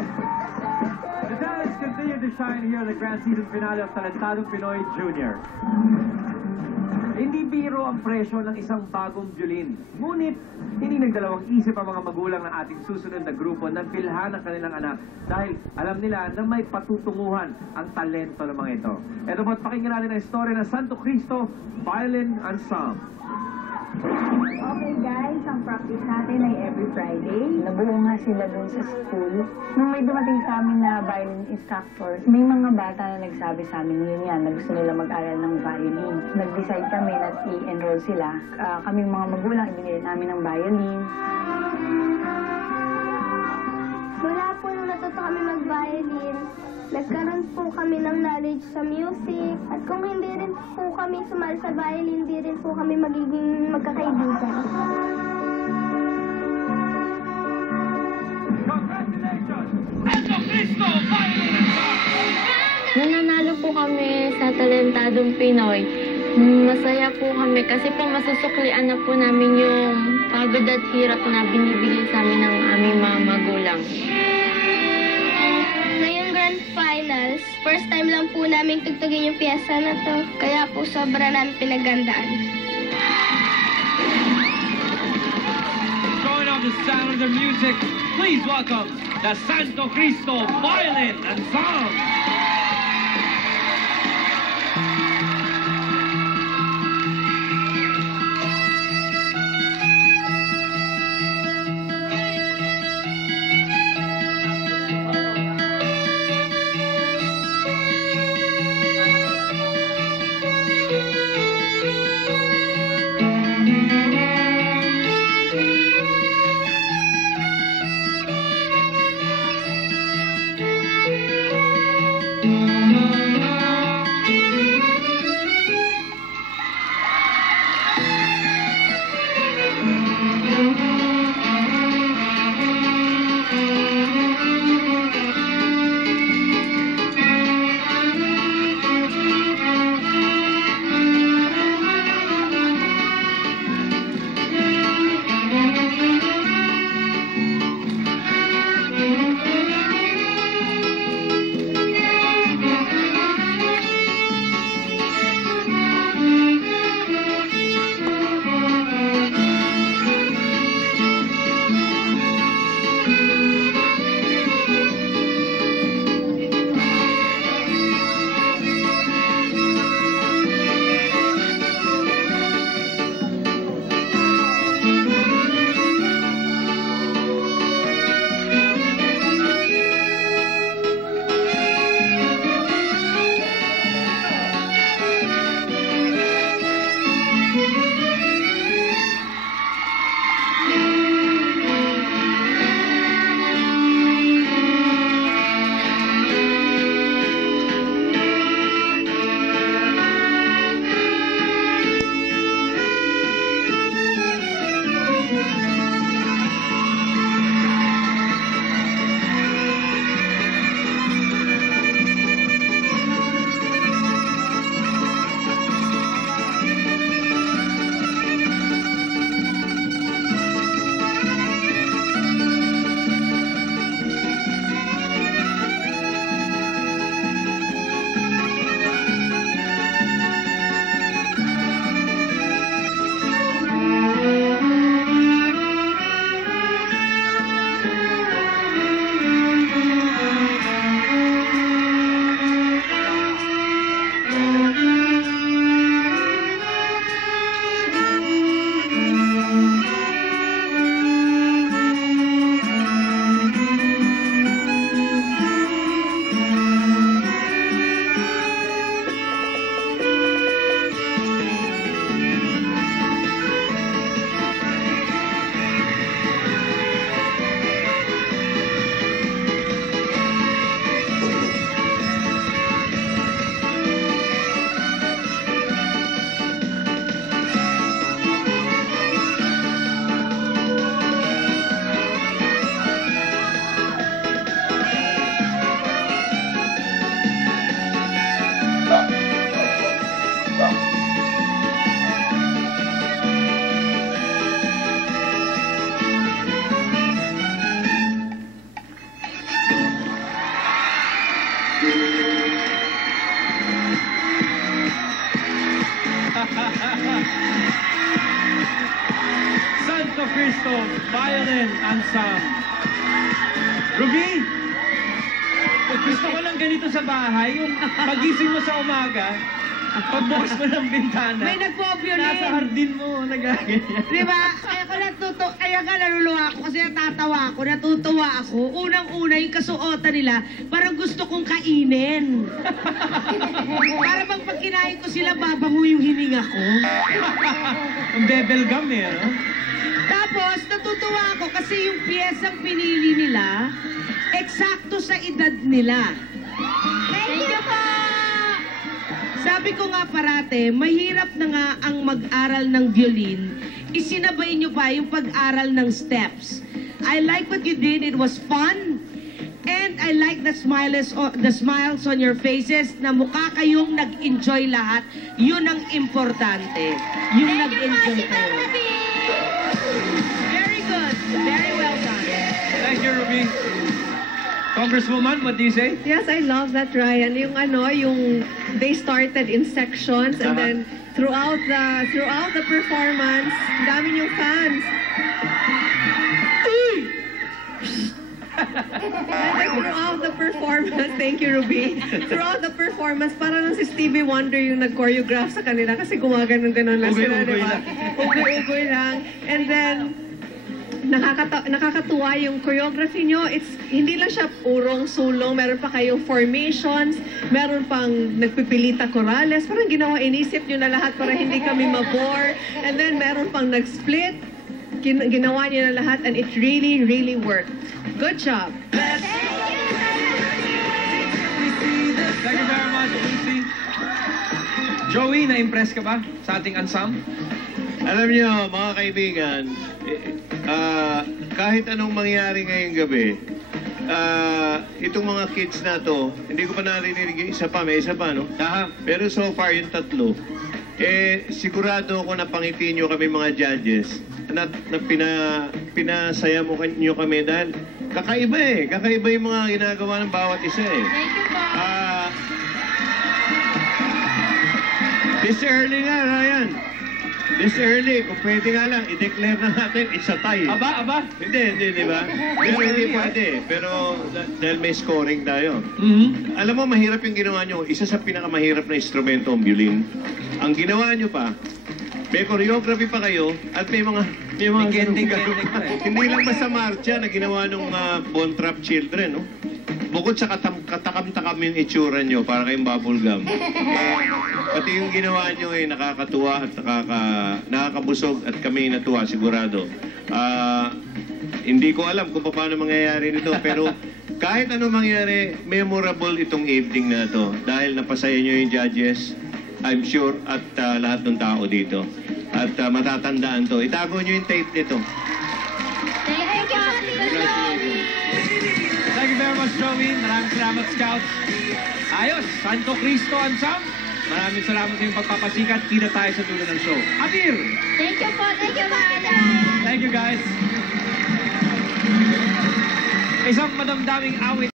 The talents continue to shine here in the grand season finale of Talentadong Pinoy Junior. Hindi biro ang presyo ng isang bagong violin. Ngunit, hindi nagdalawang isip ang mga magulang ng ating susunod na grupo na bilhan ang kanilang anak dahil alam nila na may patutunguhan ang talento ng mga ito. Ito po't pakinggan natin ang istorya ng Santo Cristo Violin Ensemble. Okay guys, ang practice natin ay every Friday. Nabuo nga sila doon sa school. Nung may dumating sa amin na violin instructor, may mga bata na nagsabi sa amin yun yan, na gusto nila mag-aral ng violin. Nag-decide kami na i-enroll sila. Kaming mga magulang, ibigay namin ng violin. Mula po nung natuto kami mag-violin, nagkaroon po kami ng knowledge sa music. At kung hindi rin po kami sumali sa violin, hindi rin po kami magiging magkakaibigan. Congratulations! Santo Cristo Violin Ensemble! Nananalo po kami sa Talentadong Pinoy. Masaya po kami kasi po masusuklian na po namin yung pagod at hirap na binibigay sa amin ng aming mga magulang. Ngayong grand finals, first time lang po namin tugtugin yung piyesa na to. Kaya po sobra namin pinagandaan. Going on the sound of the music, please welcome the Santo Cristo Violin Ensemble! Santo Cristo Violin Ensemble. Ruby, gusto ko lang ganito sa bahay, yung pagising mo sa umaga, pagbukas mo ng bintana, May nagpo-violin. nasa hardin mo, nagaganyan. Di ba? Kaya nga naluluwa ako kasi natatawa ako, natutuwa ako. Unang-una, yung kasuotan nila, parang gusto kong kainin. Para bang pag kinain ko sila, babango yung hininga ko. Ang bebel gum eh, no? Tapos, natutuwa ako kasi yung piyesang pinili nila, eksakto sa edad nila. Thank you po! Sabi ko nga parate, mahirap na nga ang mag-aral ng violin. Isinabay nyo pa yung pag-aral ng steps. I like what you did. It was fun. And I like the smiles on your faces na mukha kayong nag-enjoy lahat. Yun ang importante. Yung nag-enjoy kayo. Very good. Very well done. Thank you, Ruby. Congresswoman, what do you say? Yes, I love that, Ryan. Yung they started in sections and Uh-huh. then throughout the performance, dami yung fans. And then throughout the performance, thank you, Ruby. Throughout the performance, parang si Stevie Wonder yung nag-choreograph sa kanila kasi gumaganon-ganon lang sila, di Ugoy-ugoy ba? lang. Ugoy-ugoy lang. And then, nakakatuwa yung choreography nyo. Hindi lang siya purong sulong. Meron pa kayong formations. Meron pang nagpipilita corales. Parang inisip nyo na lahat para hindi kami mabore. And then meron pang nag-split. Ginawa nyo na lahat and it really, really worked. Good job. Thank you very much, Lucy. Joey, na-impress ka ba sa ating ensemble? Alam niyo, mga kaibigan, kahit anong mangyari ngayong gabi, itong mga kids na to, hindi ko pa narinig yung isa pa, may isa pa, no? Aha. Pero so far, yung tatlo, sigurado ako na pangiti nyo kami mga judges, na pinasaya mo nyo kami dahil kakaiba yung mga ginagawa ng bawat isa eh. Thank you po. This early nga, Ryan. This early, kung pwede nga lang, i-declare na natin, it's a tie. Aba? Hindi, di ba? Pero hindi pwede. Pero dahil may scoring tayo. Mm-hmm. Alam mo, mahirap yung ginawa nyo. Isa sa pinakamahirap na instrumento ang violin. Ang ginawa nyo pa, may choreography pa kayo at may mga Kending ganun. pa eh. Hindi lang basta marcha na ginawa ng Von Trapp children, no? Bukod sa katakam-takam yung itsura nyo para kayong bubblegum. Pati yung ginawa nyo nakakatuwa at nakakabusog at kami natuwa sigurado. Hindi ko alam kung paano mangyayari nito pero kahit ano mangyari, memorable itong evening na to dahil napasaya nyo yung judges, I'm sure, at lahat ng tao dito. At matatandaan to. Itago nyo yung tape nito. Thank you po, Tito Joey. Thank you very much, Joey. Maraming salamat, Scouts. Ayos, Santo Cristo Ensemble. Maraming salamat sa iyong pagpapasikat. Kita tayo sa dulo ng show. Amir! Thank you po, Father. Thank you, guys. Isang madamdaming awit.